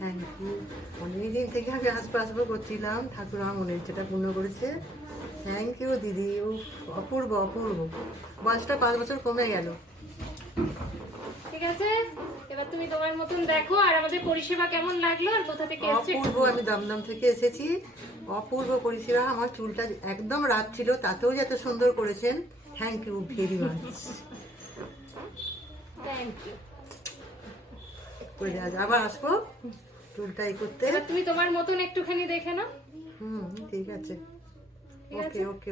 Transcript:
Thank you. অনেকদিন থেকে আমি আসবো আসবো করছিলাম, ঠাকুর আমার মনের ইচ্ছেটা পূর্ণ করেছে। থ্যাংক ইউ দিদি। ও অপূর্ব অপূর্ব, বয়সটা 5 বছর কমে গেল। ঠিক আছে, এবার তুমি তোমার মতন দেখো আর আমাদের পরিষেবা কেমন লাগলো আর কোথা থেকে এসেছে। অপূর্ব, আমি দমদম থেকে এসেছি। অপূর্ব পরিষেবা। আমার চুলটা একদম রাত ছিল, তাতেও যে এত সুন্দর করেছেন, thank you very much. Thank you. করে আবার আসবো চুলটা এই করতে। এবার তুমি তোমার মতন একটুখানি দেখে নাও। ঠিক আছে। ঠিক আছে। ওকে ওকে।